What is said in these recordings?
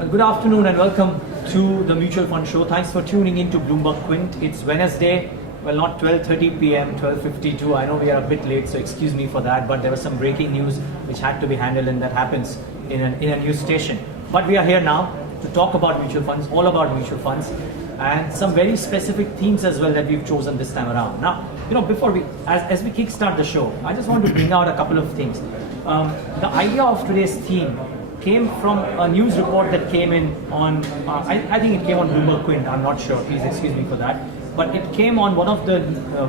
Well, good afternoon and welcome to the Mutual Fund Show. Thanks for tuning in to BloombergQuint. It's Wednesday, well, not 12:30 p.m., 12:52. I know we are a bit late, so excuse me for that, but there was some breaking news which had to be handled, and that happens in a news station. But we are here now to talk about mutual funds, all about mutual funds, and some very specific themes as well that we've chosen this time around. Now, before as we kickstart the show, I just want to bring out a couple of things. The idea of today's theme came from a news report that came in on, I think it came on BloombergQuint, I'm not sure, please excuse me for that. But it came on one of the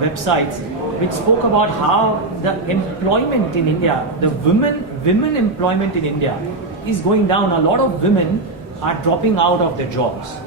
websites which spoke about how the employment in India, the women employment in India is going down. A lot of women are dropping out of their jobs.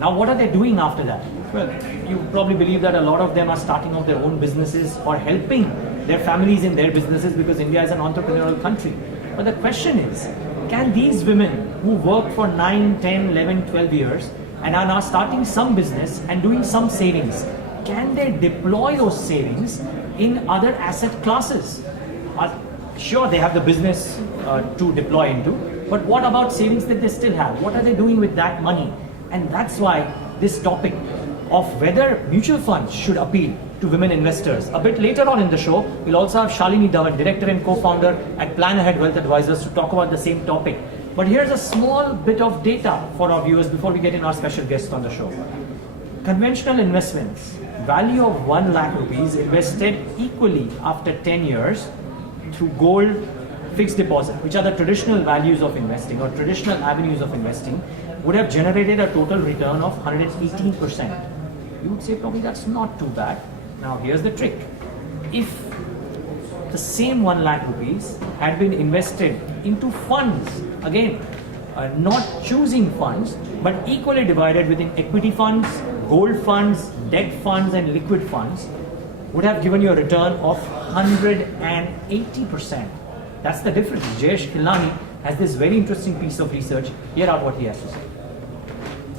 Now what are they doing after that? Well, you probably believe that a lot of them are starting out their own businesses or helping their families in their businesses, because India is an entrepreneurial country. But the question is, can these women who work for 9, 10, 11, 12 years and are now starting some business and doing some savings, can they deploy those savings in other asset classes? Sure, they have the business to deploy into, but what about savings that they still have? What are they doing with that money? And that's why this topic of whether mutual funds should appeal to women investors. A bit later on in the show, we'll also have Shalini Dhawan, director and co-founder at Plan Ahead Wealth Advisors, to talk about the same topic. But here's a small bit of data for our viewers before we get in our special guest on the show. Conventional investments, value of 1 lakh rupees invested equally after 10 years through gold, fixed deposit, which are the traditional values of investing or traditional avenues of investing, would have generated a total return of 118%. You would say probably that's not too bad. Now here's the trick. If the same 1 lakh rupees had been invested into funds, again, not choosing funds, but equally divided within equity funds, gold funds, debt funds and liquid funds, would have given you a return of 180%. That's the difference. Jayesh Khilnani has this very interesting piece of research. Hear out what he has to say.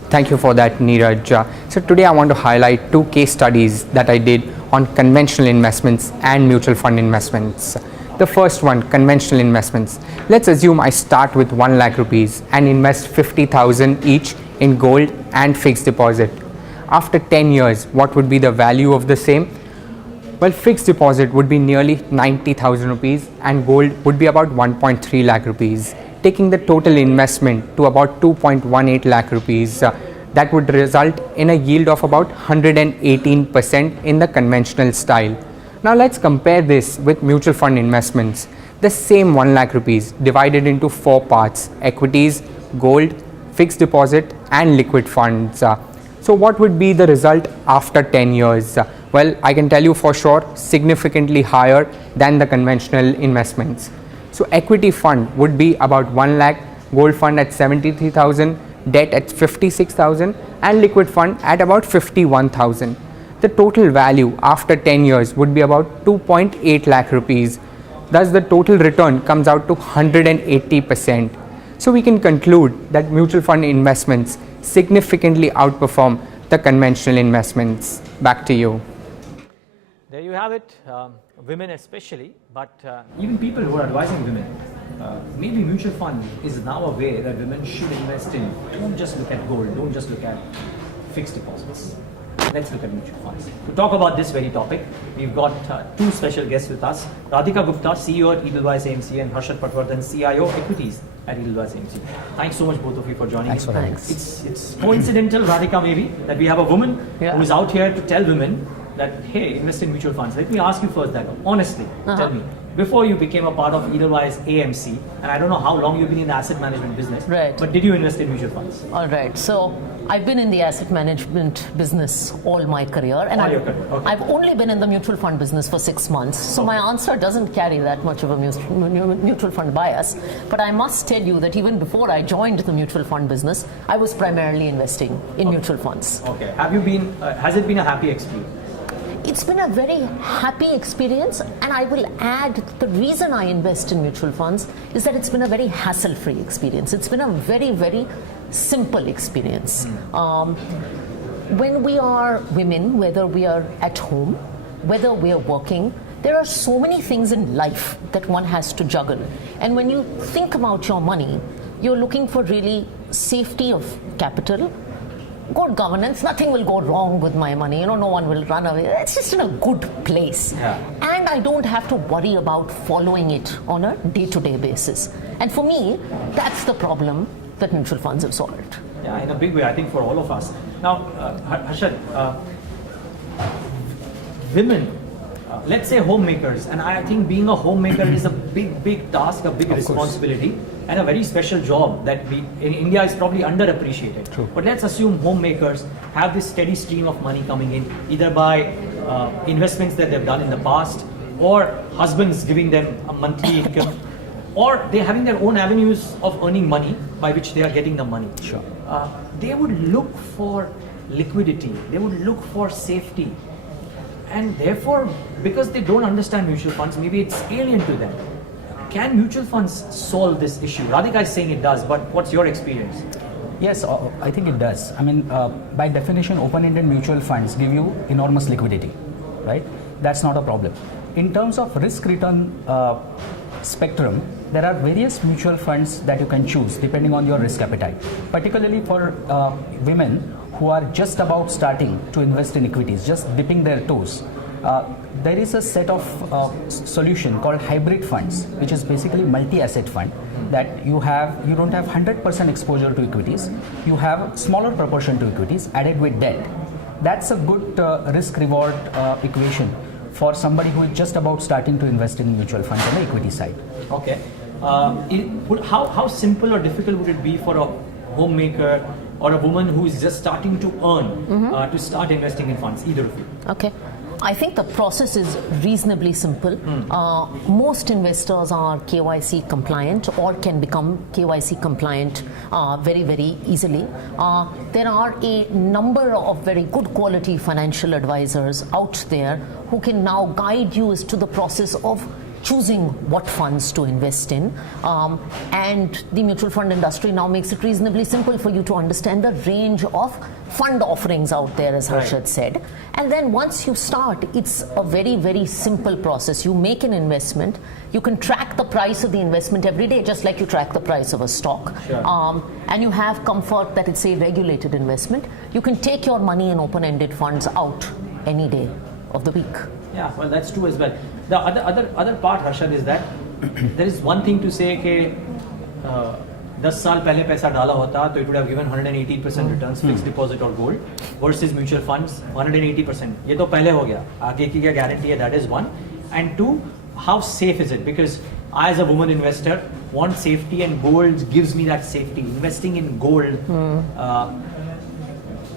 Thank you for that, Neeraj. So today I want to highlight 2 case studies that I did on conventional investments and mutual fund investments. The first one, conventional investments. Let's assume I start with 1 lakh rupees and invest 50,000 each in gold and fixed deposit. After 10 years, what would be the value of the same? Well, fixed deposit would be nearly 90,000 rupees and gold would be about 1.3 lakh rupees. Taking the total investment to about 2.18 lakh rupees, that would result in a yield of about 118% in the conventional style. Now let's compare this with mutual fund investments. The same 1 lakh rupees divided into 4 parts: equities, gold, fixed deposit and liquid funds. So what would be the result after 10 years? Well, I can tell you for sure, significantly higher than the conventional investments. So equity fund would be about 1 lakh, gold fund at 73,000, debt at 56,000 and liquid fund at about 51,000. The total value after 10 years would be about 2.8 lakh rupees. Thus the total return comes out to 180%. So we can conclude that mutual fund investments significantly outperform the conventional investments. Back to you. There you have it, women especially, but even people who are advising women, maybe mutual fund is now a way that women should invest in. Don't just look at gold, don't just look at fixed deposits. Let's look at mutual funds. To talk about this very topic, we've got 2 special guests with us. Radhika Gupta, CEO at Edelweiss AMC, and Harshad Patwardhan, CIO Equities at Edelweiss AMC. Thanks so much both of you for joining us. Thanks. It's coincidental, Radhika, maybe, that we have a woman who is out here to tell women that, hey, invest in mutual funds. Let me ask you first that, honestly, tell me, before you became a part of Edelweiss AMC, and I don't know how long you've been in the asset management business, right, but did you invest in mutual funds? All right. So I've been in the asset management business all my career, and I've only been in the mutual fund business for 6 months. So my answer doesn't carry that much of a mutual fund bias. But I must tell you that even before I joined the mutual fund business, I was primarily investing in mutual funds. Okay. Have you been? Has it been a happy experience? It's been a very happy experience, and I will add the reason I invest in mutual funds is that it's been a very hassle-free experience. It's been a very, very simple experience. When we are women, whether we are at home, whether we are working, there are so many things in life that one has to juggle. And when you think about your money, you're looking for really safety of capital, good governance, nothing will go wrong with my money, no one will run away. It's just in a good place. Yeah. And I don't have to worry about following it on a day-to-day basis. And for me, that's the problem that mutual funds have solved. Yeah, in a big way, I think for all of us. Now, Harshad, women, let's say homemakers, and I think being a homemaker is a big task, a big responsibility, and a very special job that we in India is probably underappreciated. True. But let's assume homemakers have this steady stream of money coming in, either by investments that they've done in the past, or husbands giving them a monthly income, or they're having their own avenues of earning money by which they are getting the money. Sure. They would look for liquidity, they would look for safety, and therefore, because they don't understand mutual funds, maybe it's alien to them. Can mutual funds solve this issue? Radhika is saying it does, but what's your experience? Yes, I think it does. I mean, by definition, open-ended mutual funds give you enormous liquidity, right? That's not a problem. In terms of risk-return spectrum, there are various mutual funds that you can choose depending on your risk appetite, particularly for women who are just about starting to invest in equities, just dipping their toes. There is a set of solution called hybrid funds, which is basically multi-asset fund that you don't have 100% exposure to equities, you have smaller proportion to equities added with debt. That's a good risk-reward equation for somebody who is just about starting to invest in mutual funds on the equity side. Okay. How simple or difficult would it be for a homemaker or a woman who is just starting to earn to start investing in funds, either of you? Okay. I think the process is reasonably simple. Most investors are KYC compliant or can become KYC compliant very, very easily. There are a number of very good quality financial advisors out there who can now guide you as to the process of choosing what funds to invest in, and the mutual fund industry now makes it reasonably simple for you to understand the range of fund offerings out there, as Harshad said. And then once you start, it's a very, very simple process. You make an investment, you can track the price of the investment every day, just like you track the price of a stock. Sure. And you have comfort that it's a regulated investment. You can take your money in open-ended funds out any day of the week. Yeah, well, that's true as well. The other part, Harshad, is that there is one thing to say कि 10 साल पहले पैसा डाला होता तो it would have given 180% returns, fixed deposit or gold, versus mutual funds 180%. ये तो पहले हो गया, आगे की क्या guarantee है? That is one. And two, how safe is it? Because I, as a woman investor, want safety, and gold gives me that safety. Investing in gold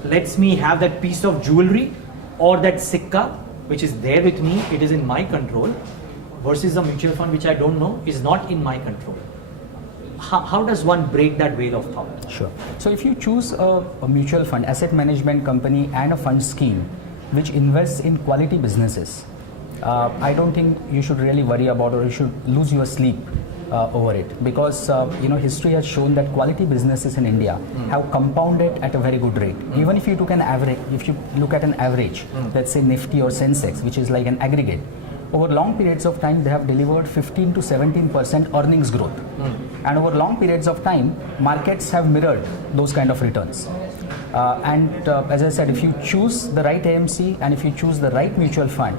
lets me have that piece of jewelry or that sikka, which is there with me, it is in my control, versus a mutual fund which I don't know is not in my control. How does one break that veil of thought? Sure. So if you choose a mutual fund, asset management company and a fund scheme which invests in quality businesses, I don't think you should really worry about, or you should lose your sleep over it, because history has shown that quality businesses in India have compounded at a very good rate. Even if you took an average, if you look at an average, let's say Nifty or Sensex, which is like an aggregate, over long periods of time they have delivered 15 to 17% earnings growth, and over long periods of time markets have mirrored those kind of returns. As I said, if you choose the right AMC and if you choose the right mutual fund,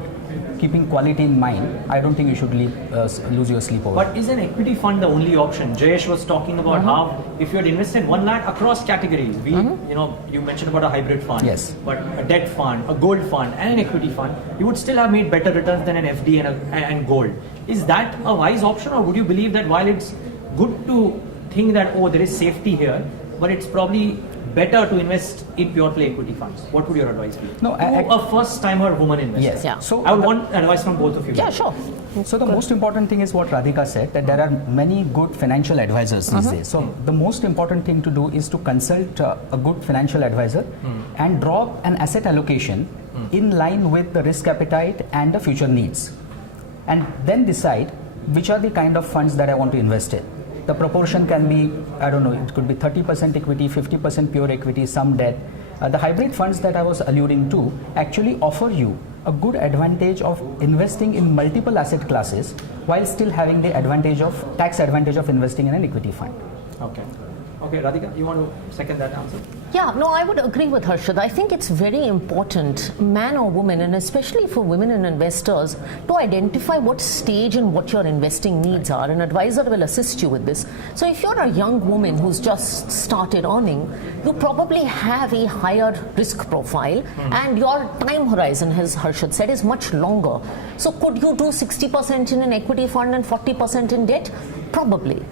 keeping quality in mind, I don't think you should lose your sleep over. But is an equity fund the only option? Jayesh was talking about how if you had invested 1 lakh across categories, you mentioned about a hybrid fund, yes, but a debt fund, a gold fund, and an equity fund, you would still have made better returns than an FD and gold. Is that a wise option, or would you believe that while it's good to think that there is safety here, but it's probably better to invest in pure play equity funds? What would your advice be? No, a first timer woman investor. Yes. Yeah. So I would want advice from both of you. Yeah, sure. So the most important thing is what Radhika said, that there are many good financial advisors these days. So the most important thing to do is to consult a good financial advisor and draw an asset allocation in line with the risk appetite and the future needs, and then decide which are the kind of funds that I want to invest in. The proportion can be, I don't know, it could be 30% equity, 50% pure equity, some debt. The hybrid funds that I was alluding to actually offer you a good advantage of investing in multiple asset classes while still having the tax advantage of investing in an equity fund. Okay. Okay, Radhika, you want to second that answer? Yeah, no, I would agree with Harshad. I think it's very important, man or woman, and especially for women and investors, to identify what stage and what your investing needs are. An advisor will assist you with this. So if you're a young woman who's just started earning, you probably have a higher risk profile, and your time horizon, as Harshad said, is much longer. So could you do 60% in an equity fund and 40% in debt? Probably.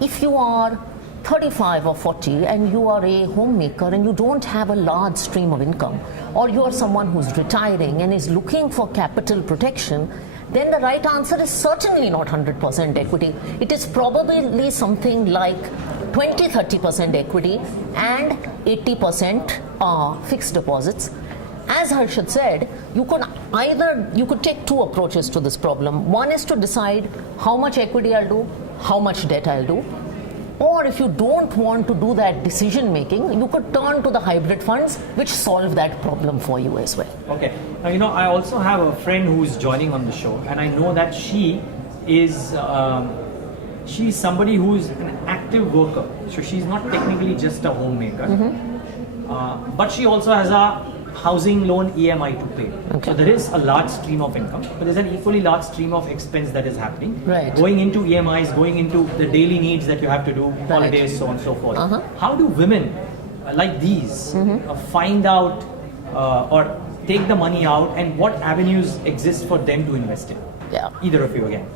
If you are 35 or 40 and you are a homemaker and you don't have a large stream of income, or you are someone who's retiring and is looking for capital protection, then the right answer is certainly not 100% equity. It is probably something like 20-30% equity and 80% fixed deposits. As Harshad said, you could take two approaches to this problem. One is to decide how much equity I'll do, how much debt I'll do. Or if you don't want to do that decision making, you could turn to the hybrid funds, which solve that problem for you as well. Okay. Now, I also have a friend who is joining on the show, and I know that she is she's somebody who is an active worker. So she's not technically just a homemaker, but she also has a housing loan EMI to pay. Okay. So there is a large stream of income, but there's an equally large stream of expense that is happening. Right. Going into EMIs, going into the daily needs that you have to do, holidays, so on and so forth. How do women like these find out or take the money out, and what avenues exist for them to invest in? Yeah. Either of you again.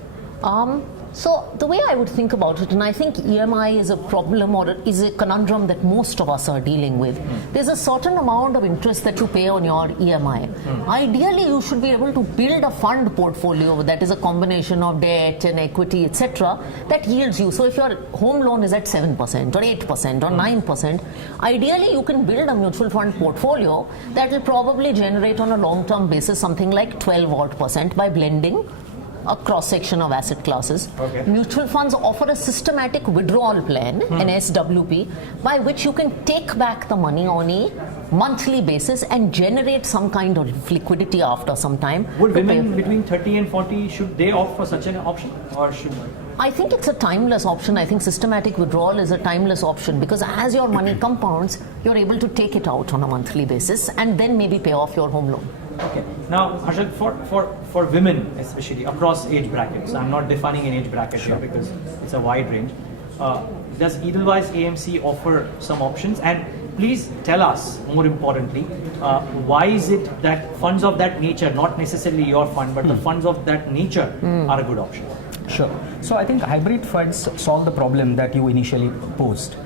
So the way I would think about it, and I think EMI is a problem or is a conundrum that most of us are dealing with. There's a certain amount of interest that you pay on your EMI. Ideally, you should be able to build a fund portfolio that is a combination of debt and equity, etc., that yields you. So if your home loan is at 7% or 8% or 9%, ideally you can build a mutual fund portfolio that will probably generate on a long-term basis something like 12% by blending a cross-section of asset classes. Okay. Mutual funds offer a systematic withdrawal plan, an SWP, by which you can take back the money on a monthly basis and generate some kind of liquidity after some time. Would women between 30 and 40, should they opt for such an option, or should? I think it's a timeless option. I think systematic withdrawal is a timeless option, because as your money compounds, you're able to take it out on a monthly basis and then maybe pay off your home loan. Okay. Now, Harshad, for women especially across age brackets, I'm not defining an age bracket here because it's a wide range. Does Edelweiss AMC offer some options? And please tell us, more importantly, why is it that funds of that nature, not necessarily your fund, but the funds of that nature are a good option? Sure. So I think hybrid funds solve the problem that you initially posed.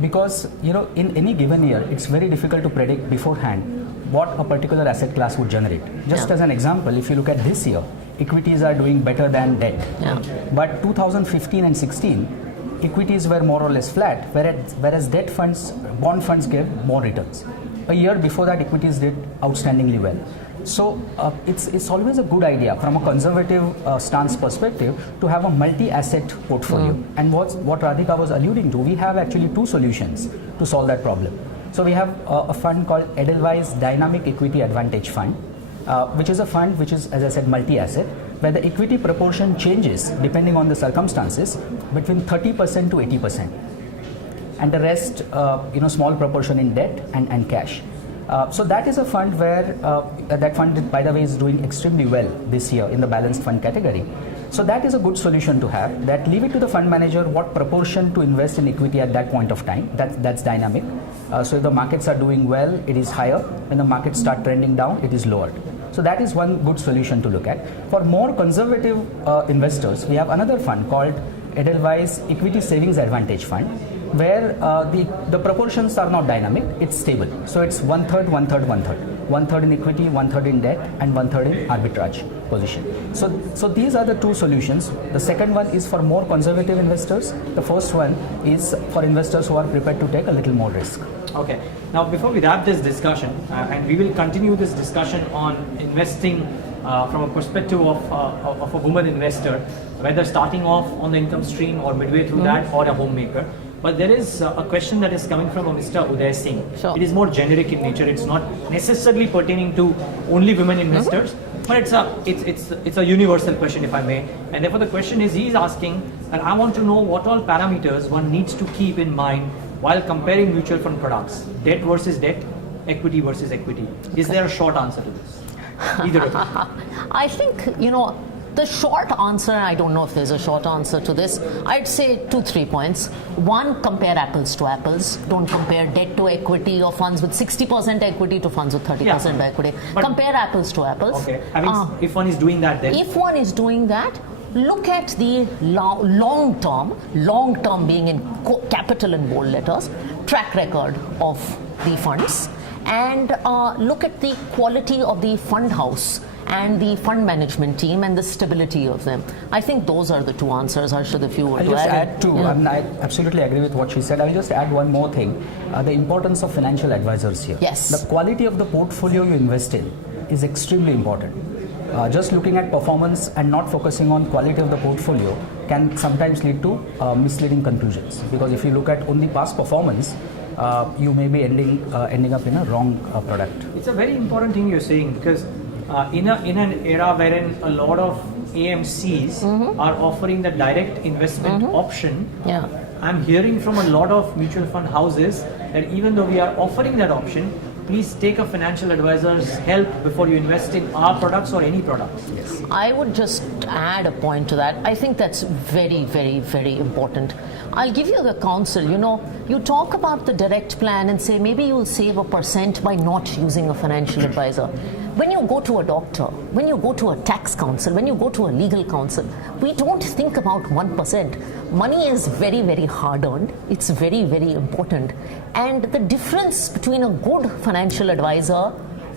Because in any given year, it's very difficult to predict beforehand what a particular asset class would generate. Just as an example, if you look at this year, equities are doing better than debt. But 2015 and 16, equities were more or less flat, whereas bond funds gave more returns. A year before that, equities did outstandingly well. So it's always a good idea from a conservative stance perspective to have a multi-asset portfolio. And what Radhika was alluding to, we have actually two solutions to solve that problem. So we have a fund called Edelweiss Dynamic Equity Advantage Fund, which is a fund which is, as I said, multi-asset, where the equity proportion changes depending on the circumstances between 30% to 80%. And the rest, small proportion in debt and cash. So that is a fund where that fund, by the way, is doing extremely well this year in the balanced fund category. So that is a good solution to have. That leave it to the fund manager what proportion to invest in equity at that point of time. That's dynamic. So if the markets are doing well, it is higher. When the markets start trending down, it is lowered. So that is one good solution to look at. For more conservative investors, we have another fund called Edelweiss Equity Savings Advantage Fund, where the proportions are not dynamic, it's stable. So it's 1/3, 1/3, 1/3. 1/3 in equity, 1/3 in debt, and 1/3 in arbitrage position. So these are the two solutions. The second one is for more conservative investors. The first one is for investors who are prepared to take a little more risk. Okay. Now, before we wrap this discussion, and we will continue this discussion on investing from a perspective of a woman investor, whether starting off on the income stream or midway through that, or a homemaker. But there is a question that is coming from a Mr. Uday Singh. Sure. It is more generic in nature. It's not necessarily pertaining to only women investors, but it's a universal question, if I may. And therefore, the question is, he is asking And I want to know what all parameters one needs to keep in mind while comparing mutual fund products. Debt versus debt, equity versus equity. Is there a short answer to this? Either of you. I think, the short answer, I don't know if there's a short answer to this, I'd say 2-3 points. One, compare apples to apples. Don't compare debt to equity or funds with 60% equity to funds with 30% equity. But compare apples to apples. Okay. If one is doing that, then If one is doing that, look at the long term being in capital and bold letters, track record of the funds, and look at the quality of the fund house and the fund management team and the stability of them. I think those are the two answers, Harshad, if you were I'll to just add. add two. I absolutely agree with what she said. I'll just add one more thing. The importance of financial advisors here. Yes. The quality of the portfolio you invest in is extremely important. Just looking at performance and not focusing on quality of the portfolio can sometimes lead to misleading conclusions. Because if you look at only past performance, you may be ending up in a wrong product. it's a very important thing you're saying, because in an era wherein a lot of AMCs are offering the direct investment option, Yeah. I'm hearing from a lot of mutual fund houses that even though we are offering that option, please take a financial advisor's help before you invest in our products or any products. Yes. I would just add a point to that. I think that's very, very, very important. I'll give you the counsel. You talk about the direct plan and say maybe you'll save 1% by not using a financial advisor. When you go to a doctor, when you go to a tax counsel, when you go to a legal counsel, we don't think about 1%. Money is very, very hard earned. It's very, very important. And the difference between a good financial advisor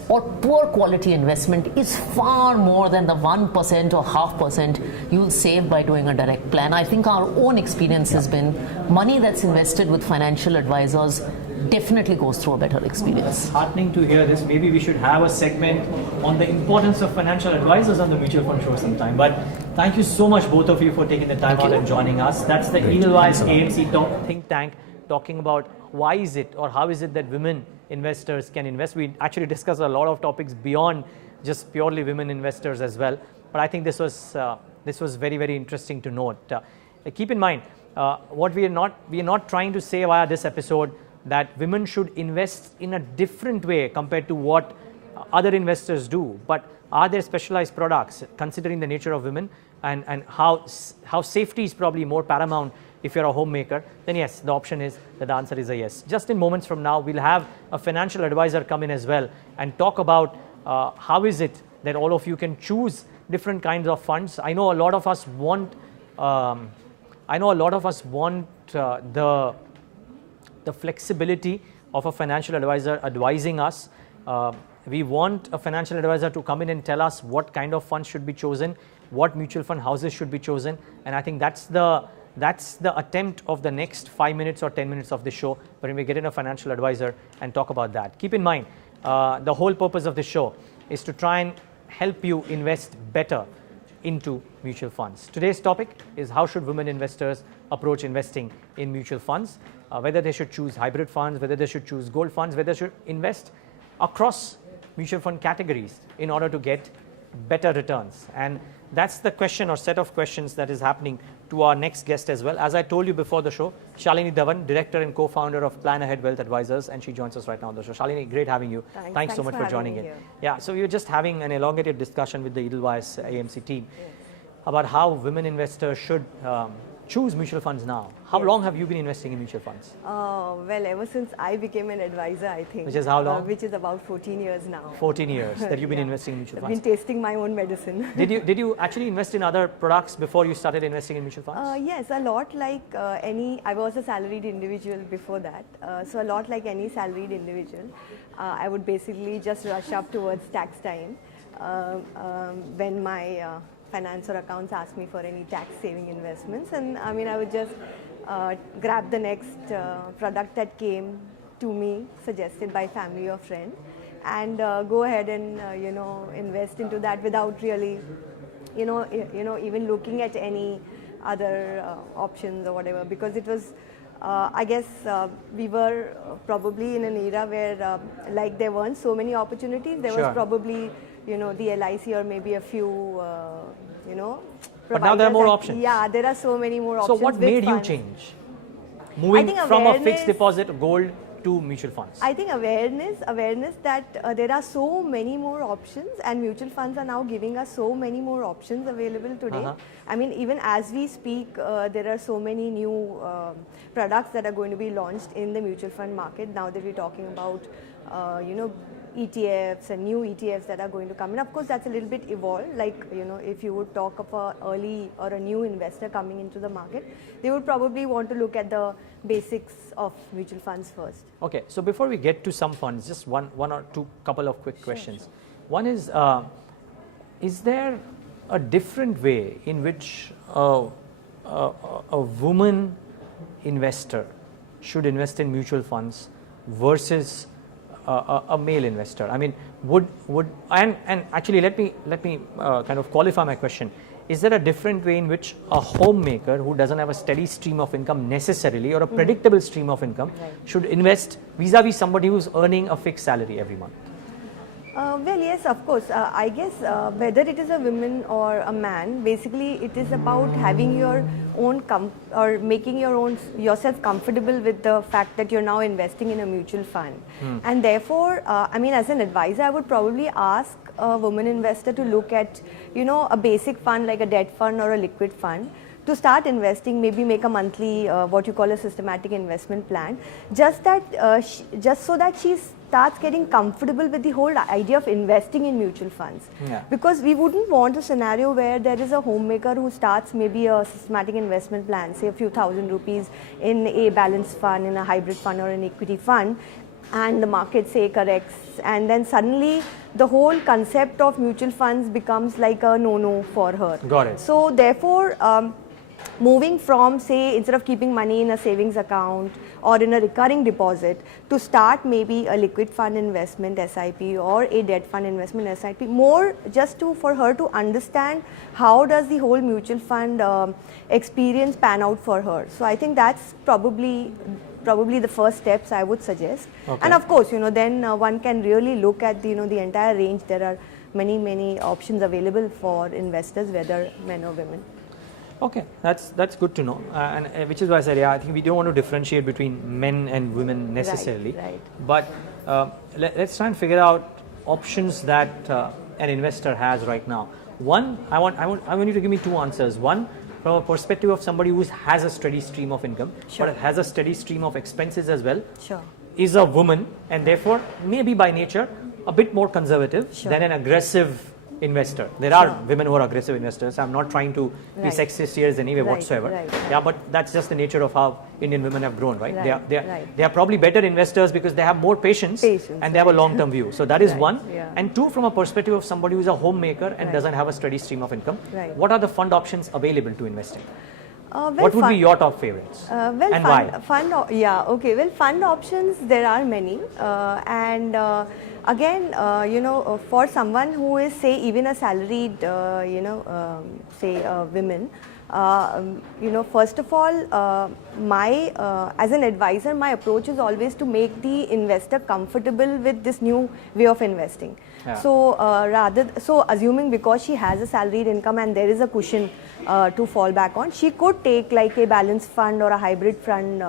or poor quality investment is far more than the 1% or 0.5% you'll save by doing a direct plan. I think our own experience has been money that's invested with financial advisors definitely goes through a better experience. Heartening to hear this. Maybe we should have a segment on the importance of financial advisors on the mutual fund show sometime. But thank you so much, both of you, for taking the time out and joining us. That's the Edelweiss AMC think tank talking about why is it or how is it that women investors can invest. We actually discussed a lot of topics beyond just purely women investors as well. But I think this was very, very interesting to note. Keep in mind, what we are not trying to say via this episode that women should invest in a different way compared to what other investors do. But are there specialized products, considering the nature of women and how safety is probably more paramount if you're a homemaker? Then yes, the option is that the answer is a yes. Just in moments from now, we'll have a financial advisor come in as well and talk about how is it that all of you can choose different kinds of funds. I know a lot of us want the flexibility of a financial advisor advising us. We want a financial advisor to come in and tell us what kind of funds should be chosen, what mutual fund houses should be chosen, and I think that's the attempt of the next 5 minutes or 10 minutes of the show, when we get in a financial advisor and talk about that. Keep in mind, the whole purpose of the show is to try and help you invest better into mutual funds. Today's topic is how should women investors approach investing in mutual funds, whether they should choose hybrid funds, whether they should choose gold funds, whether they should invest across mutual fund categories in order to get better returns. And that's the question or set of questions that is happening to our next guest as well. As I told you before the show, Shalini Dhawan, director and co-founder of Plan Ahead Wealth Advisors, and she joins us right now on the show. Shalini, great having you. Thanks so much for joining in. Yeah, so we were just having an elongated discussion with the Edelweiss AMC team about how women investors should choose mutual funds now. How long have you been investing in mutual funds? Well, ever since I became an advisor, I think. Which is how long? Which is about 14 years now. 14 years that you've been investing in mutual funds. I've been tasting my own medicine. Did you actually invest in other products before you started investing in mutual funds? Yes, a lot like I was a salaried individual before that. So a lot like any salaried individual, I would basically just rush up towards tax time when my finance or accounts asked me for any tax saving investments, and I mean I would just grab the next product that came to me suggested by family or friend and go ahead and invest into that without really even looking at any other options or whatever, because it was I guess we were probably in an era where like there weren't so many opportunities. There was probably the LIC or maybe a few But now there are more providers options. Yeah, there are so many more So options. what with made you funds. change? Moving think from a fixed awareness- deposit gold to mutual funds. I think awareness that there are so many more options, and mutual funds are now giving us so many more options available today. I mean, even as we speak, there are so many new products that are going to be launched in the mutual fund market. Now that we're talking about, ETFs and new ETFs that are going to come in. Of course, that's a little bit evolved. Like, if you would talk of a early or a new investor coming into the market, they would probably want to look at the basics of mutual funds first. Okay, so before we get to some funds, just one or two couple of quick questions. Sure. One is there a different way in which a woman investor should invest in mutual funds versus a male investor? I mean, and actually let me kind of qualify my question. Is there a different way in which a homemaker who doesn't have a steady stream of income necessarily, or a predictable stream of income, should invest vis-a-vis somebody who's earning a fixed salary every month? Well, yes, of course. I guess whether it is a woman or a man, basically it is about having your own or making yourself comfortable with the fact that you're now investing in a mutual fund. And therefore, I mean, as an advisor, I would probably ask a woman investor to look at, a basic fund like a debt fund or a liquid fund, to start investing, maybe make a monthly, what you call a systematic investment plan, just so that she starts getting comfortable with the whole idea of investing in mutual funds. Yeah. Because we wouldn't want a scenario where there is a homemaker who starts maybe a systematic investment plan, say a few thousand rupees in a balanced fund, in a hybrid fund or an equity fund, and the market say corrects, and then suddenly the whole concept of mutual funds becomes like a no-no for her. Got it. So therefore, moving from, say, instead of keeping money in a savings account or in a recurring deposit, to start maybe a liquid fund investment SIP or a debt fund investment SIP, more just for her to understand how does the whole mutual fund experience pan out for her. So I think that's probably the first steps I would suggest. Okay. And of course, then one can really look at the entire range. There are many options available for investors, whether men or women. Okay, that's good to know, and which is why I said, I think we don't want to differentiate between men and women necessarily. Right. But let's try and figure out options that an investor has right now. One, I want you to give me two answers. One, from a perspective of somebody who has a steady stream of income, Sure. but has a steady stream of expenses as well, Sure. is a woman, and therefore maybe by nature a bit more conservative Sure. than an aggressive investor. There Sure. are women who are aggressive investors. I'm not trying to be Right. sexist here in any way Right, whatsoever. right. Yeah, but that's just the nature of how Indian women have grown, right? Right, right. They are probably better investors because they have more patience and they have a right. long-term view. So that is Right, one. yeah. And two, from a perspective of somebody who is a homemaker and Right. doesn't have a steady stream of income, Right. what are the fund options available to invest in? Well, What would be fund- your top favorites? Well, and why? fund fund options, there are many, and again, for someone who is, say, even a salaried, women, first of all, as an advisor, my approach is always to make the investor comfortable with this new way of investing. Yeah. So assuming because she has a salaried income and there is a cushion to fall back on, she could take like a balanced fund or a hybrid fund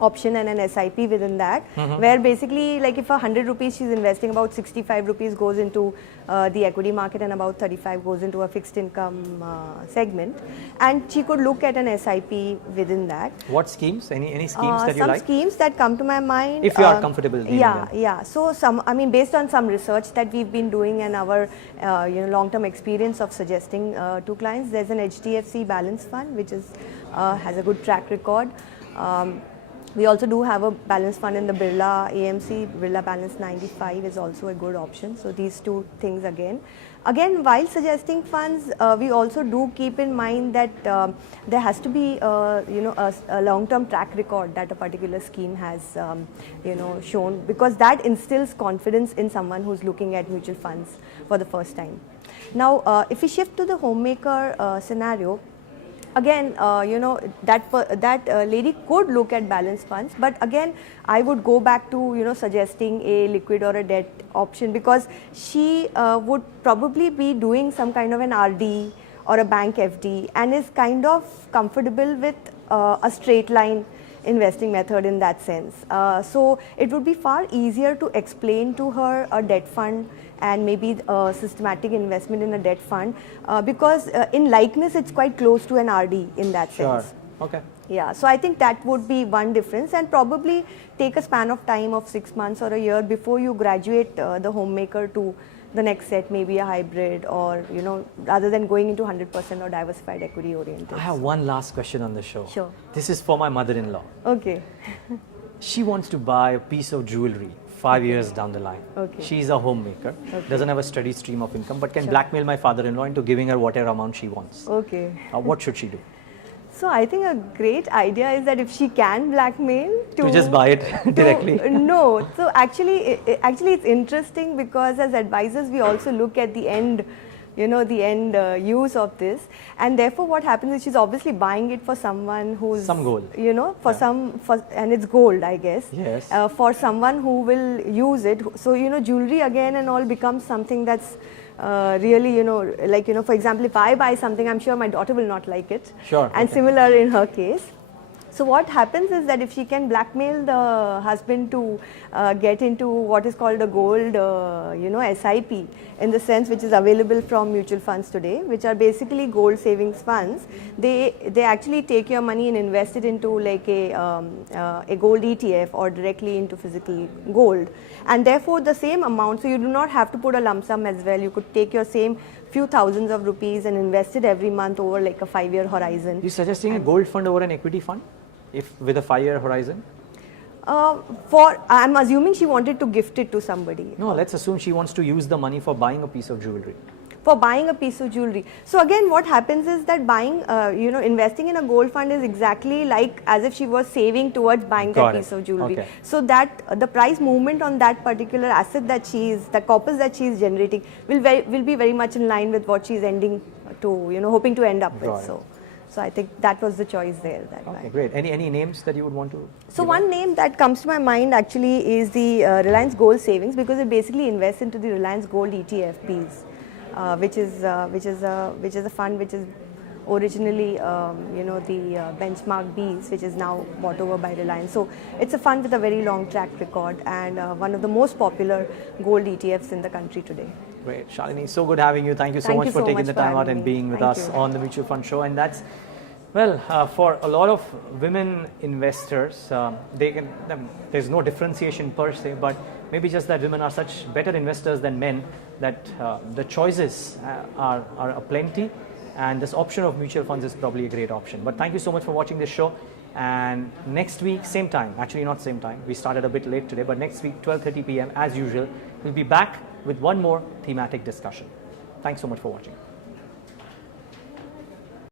option and an SIP within that, where basically, like if 100 rupees she's investing, about 65 rupees goes into the equity market and about 35 goes into a fixed income segment, and she could look at an SIP within that. What schemes? Any schemes that you Some like? schemes that come to my mind. If you are comfortable dealing them. Yeah. So based on some research that we've been doing and our long-term experience of suggesting to clients, there's an HDFC Balance Fund which has a good track record. We also do have a balance fund in the Birla AMC. Birla Balance 95 is also a good option. So these two things again, while suggesting funds, we also do keep in mind that there has to be a long-term track record that a particular scheme has shown, because that instills confidence in someone who's looking at mutual funds for the first time. Now, if we shift to the homemaker scenario, again, that lady could look at balance funds, but again, I would go back to suggesting a liquid or a debt option, because she would probably be doing some kind of an RD or a bank FD and is kind of comfortable with a straight line investing method in that sense. So it would be far easier to explain to her a debt fund and maybe a systematic investment in a debt fund because in likeness it's quite close to an RD in that sense. Okay. Yeah, so I think that would be one difference, and probably take a span of time of 6 months or a year before you graduate the homemaker to the next set, maybe a hybrid, or rather than going into 100% or diversified equity oriented. I have one last question on the show. Sure. This is for my mother-in-law. Okay. She wants to buy a piece of jewelry 5 years down the line. Okay. She's a homemaker, doesn't have a steady stream of income, but can Sure. blackmail my father-in-law into giving her whatever amount she wants. Okay. What should she do? So I think a great idea is that if she can blackmail To just buy it directly? No. So actually it's interesting because as advisors we also look at the end, the end use of this, and therefore what happens is she's obviously buying it for someone who's Some gold. And it's gold, I guess. Yes. For someone who will use it. So jewelry again and all becomes something that's really, for example, if I buy something, I'm sure my daughter will not like it. Sure. And okay. similar in her case. So what happens is that if she can blackmail the husband to get into what is called a gold, SIP, in the sense which is available from mutual funds today, which are basically gold savings funds. They actually take your money and invest it into like a gold ETF or directly into physical gold, and therefore the same amount. So you do not have to put a lump sum as well. You could take your same few thousands of rupees and invest it every month over like a 5-year horizon. You're suggesting a gold fund over an equity fund, if with a 5-year horizon? I'm assuming she wanted to gift it to somebody. No, let's assume she wants to use the money for buying a piece of jewelry. For buying a piece of jewelry. So again, what happens is that buying, investing in a gold fund is exactly like as if she was saving towards buying that piece of jewelry. Okay. So that the price movement on that particular asset that the corpus that she is generating will be very much in line with what she's ending to, hoping to end up with. So I think that was the choice there. Okay, great. Any names that you would want to? So one name that comes to my mind actually is the Reliance Gold Savings, because it basically invests into the Reliance Gold ETFs, which is a fund which is originally the benchmark Bs, which is now bought over by Reliance. So it's a fund with a very long track record and one of the most popular gold ETFs in the country today. Great. Shalini, so good having you. Thank you so much for taking the time out and being with us on the Mutual Fund Show. And that's, for a lot of women investors, there's no differentiation per se, but maybe just that women are such better investors than men that the choices are aplenty, and this option of mutual funds is probably a great option. But thank you so much for watching this show. And next week, same time, actually not same time, we started a bit late today, but next week, 12:30 p.m. as usual, we'll be back with one more thematic discussion. Thanks so much for watching.